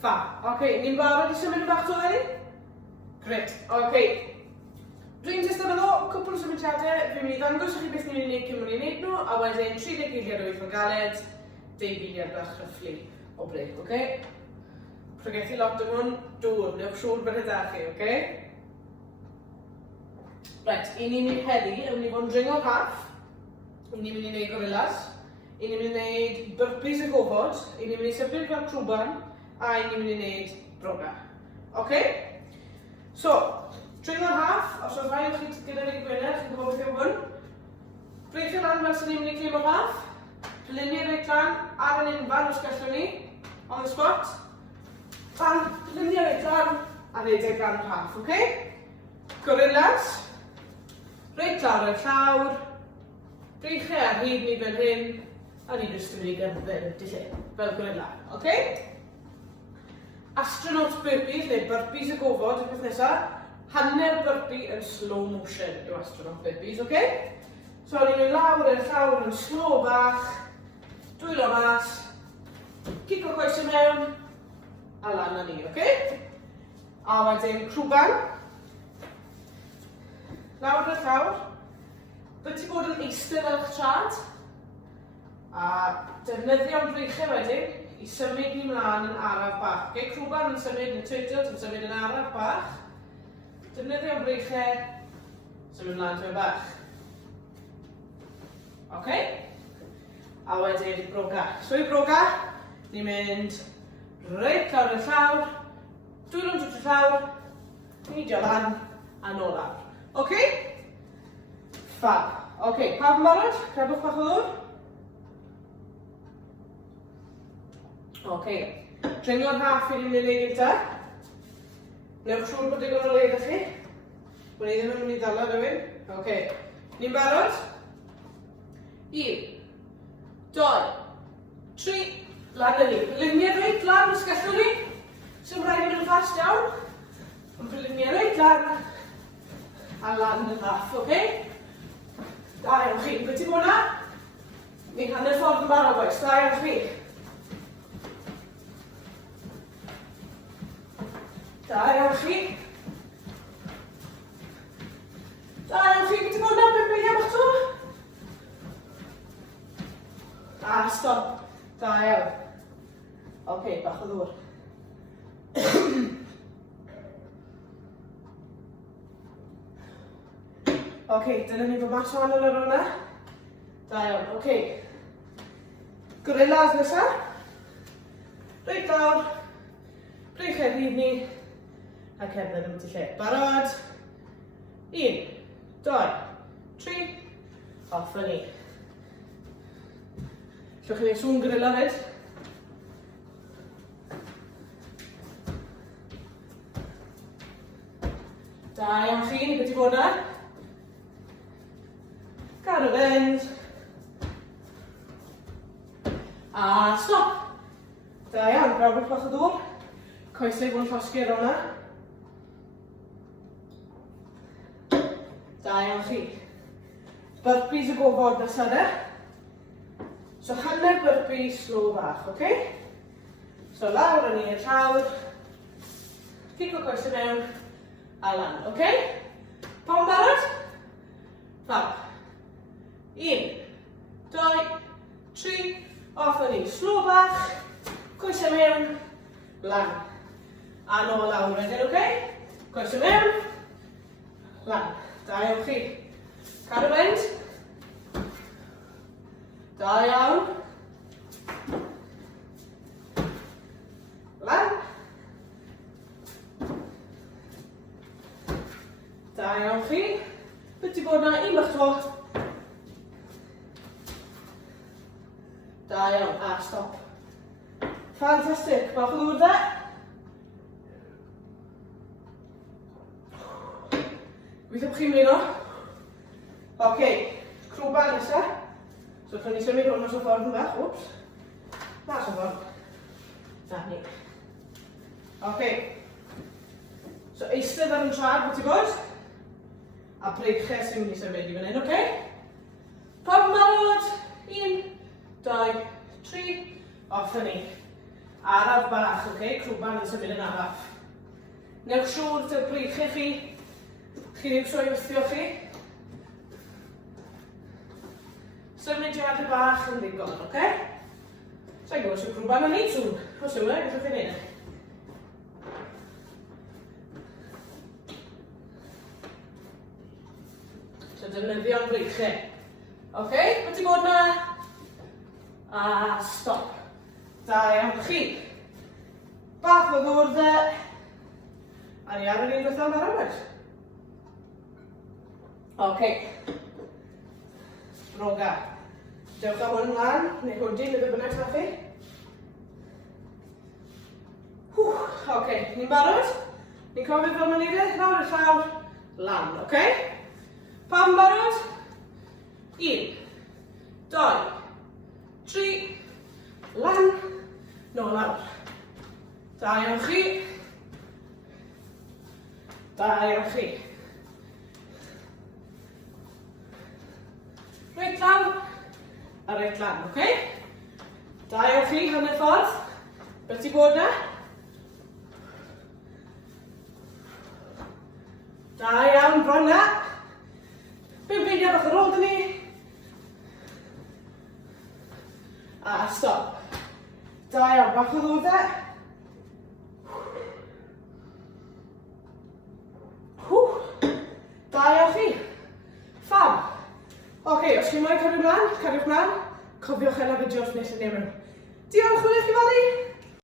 Fab. Ok, ni'n barod i symud yn bach to heddi? Gret. Ok. Dwi'n jyst yn meddwl, cwpl o symudiadau, fi'n mynd i ddangos i chi beth ni'n gwneud cyn mwyn i wneud nhw, a wedyn 30 geiriau o wyth o galed, 10 geiriau bach ryfflu o brec, ok? Prygethu lot o hwn, dŵr, newch siŵr bod hynny chi, ok? Right, i ni'n mynd heddi, yw'n ni fod yn dringo half, i ni'n mynd i wneud gorillas, i ni'n mynd i wneud burpees y gofod, i ni'n mynd i symud fel trwban, a i ni'n mynd i wneud broga. Ok? So, dringo'r half, os oes rhaid chi gyda fi gwener, chi'n gwybod beth yw hwn. Breithio lan fel sy'n ni'n mynd i clim o'r half. Linio reit lan ar yn unfan os gallwn ni, on the spot. Lan, linio reit lan a redeg lan o'r half, ok? Gorillas. Reit lawr o'r llawr. Breichau ar hyd ni fel hyn. A ni'n just yn mynd i gyfer lle, fel gorilla, ok? Astronaut burpees, neu burpees y gofod, y peth nesaf. Hanner burpee yn slow motion yw astronaut burpees, ok? So, ni'n mynd lawr i'r llawr yn slow bach, dwylo mas, cico coes i mewn, a lan â ni, ok? A wedyn crwban, lawr i'r llawr, bydd ti bod yn eistedd ar eich trad, a defnyddio'n breichau wedyn i symud ni mlaen yn araf bach. Okay? Crwban yn symud yn turtles yn symud yn araf bach. Defnyddio'n breichau, symud mlaen trwy'n bach. Ok? A wedyn broga. So i broga, ni'n mynd reit lawr y llawr, dwylo'n drwy'r llawr, nidio lan a nôl lawr. Ok? Fab. Ok, pawb yn barod? Grabwch bach o ddŵr? Ok, dringo'r half i ni'n mynd i gynta. Newch siŵr bod digon o le ydych chi. Bod ni ddim yn mynd i ddala rhywun. Ok, ni'n barod? 1, 2, 3, lan y ni. Luniau reit lan os gallwn ni. Sy'n rhaid i mynd yn fast iawn. Ond luniau reit lan. A lan y half, ok? Da iawn chi, beth i bod na? Ni hanner ffordd yn barod boes, da iawn chi. Da iawn chi. Da iawn chi, beth i bod na, beth beth bach to? A, stop. Da iawn. Ok, bach o ddŵr. Ok, dyna ni fod mas o anol yr hwnna. Da iawn, ok. Gorillas nesa. Reit lawr. Breichau hyd ni. A cerdded yn y lle. Barod. 1, 2, 3. Off y ni. Llwch chi wneud sŵn gorilla fyd? Da iawn chi, beth i bod na? Gadw fynd. A stop. Da iawn, grabwch bach o ddŵr. Coesau fod yn llosgu ar hwnna. Da iawn chi. Burpees y gofod nesa de. So hanner burpee slow bach, ok? So lawr yn ni i'r llawr. Cico coesau mewn. A lan, ok? Pam barod? Fab. 1, 2, 3. Off yn ni. Slow bach. Coesau mewn. Lan. A nôl lawr wedyn, ok? Coesau mewn. Lan. Da iawn chi. Cadw fynd. Da iawn. Lan. Da iawn chi. Beth i bod na un bach tro. Da iawn. A stop. Fantastic. Bach o ddŵr de. Gobeithio bod chi'n mynd o. Ok, crwban nesa. So, ffyn ni symud hwn os o ffordd yn bach. Wps. Mas o ffordd. Na, ni. Ok. So, eistedd ar yn trad, beth i bod? A breichau sy'n mynd i symud i fan hyn, ok? Pawb yn barod? 1, 2, 3. Off yn ni. Araf bach, okay? Crwban yn symud yn araf. Newch siŵr dy'r breichiau chi. Chi ddim sioe wrthio chi. Symudiadau bach yn ddigon, okay? Sa'n gwybod sy'n crwban yn neud sŵn. Os yw e, gallwch chi'n neud. So defnyddio'n breichiau. Okay? Mae ti bod na? A stop. Da iawn chi. Bach o ddwrdd e. A ni ar yr un beth am arfer. Okay. Broga. Dewch am hwn mlaen, neu hwdi, neu be bynnag sa chi. Okay, ni'n barod? Ni'n cofio fel ma'n neud e? Nawr y llawr, lan, okay? Pam barod? 1, 2, 3, lan, nôl lawr. Da iawn chi. Da iawn chi. Reit lawr, a reit lan, okay? Da iawn chi, hanner ffordd. Beth ti bod na? Da iawn, bron na. Be'n beidio bach ar ôl dyn ni. A stop. Da iawn, bach o ddwrdd e. Da iawn chi. Fab. Okay, os chi'n moyn cariwch mlaen, cofiwch yna fideos nes yn newid. Diolch yn eich i fali.